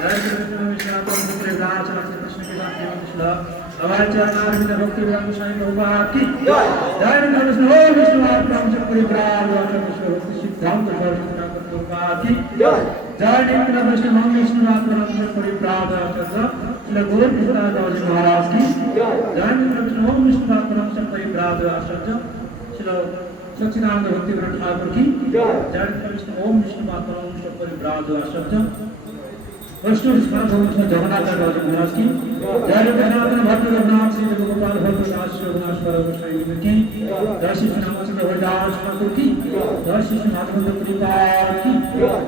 जय श्री कृष्ण विष्णु पुत्र राज श्री कृष्ण के नाम के श्लोक हमारे चरण में भक्ति विराम साईं प्रभुपाद की जय विष्णु आत्मा से पूरी प्राण भक्ति सिद्धांत प्रभुपाद की जय विष्णु आत्मा से पूरी प्राण श्री गौर कृष्णदास महाराज की जय विष्णु आत्मा से पूरी प्राण श्री सच्चिदानंद भक्ति ठाकुर की जय विष्णु ओम विष्णु आत्मा से पूरी प्राण वैष्णव स्मरण जगन्नाथ महाराज की जय जगन्नाथ भक्त रघुनाथ श्री गोपाल भक्त दास रघुनाथ परम की जय श्री रामचंद्र हरिदास ठाकुर की जय श्री माधव परिवार की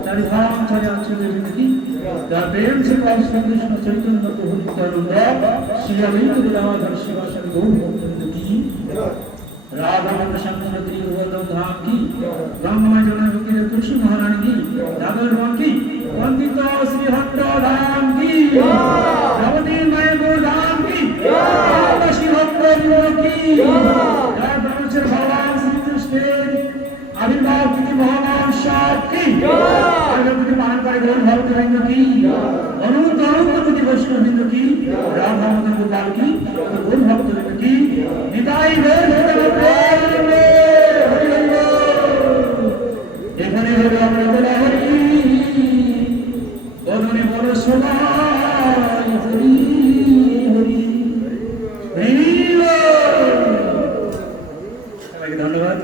चारि धाम चारि आचार्य की जय प्रेम से श्री कृष्ण चैतन्य प्रभु नित्यानंद श्री अमित लीलाधर शिवासन गौर भक्त की राधा कृष्ण श्री गोवर्धन धाम की राममय जगन्नाथ तुलसी महारानी की राधा भगवान की वंदित श्री हट्टा धाम की भगवती मय गोधाम की श्री हट्टा की जय ब्रह्मचर्य भगवान श्री कृष्ण आविर्भाव की भगवान शाप की जगत महान का गौर भक्त बिंदु की अनंत अनंत वैष्णव बिंदु की राधा मदन गोपाल की गौर भक्त बिंदु की निताई गौर এখানে হলো আমরা বলা হরি বদনে বড় সবাই হরি হরি সবাইকে ধন্যবাদ।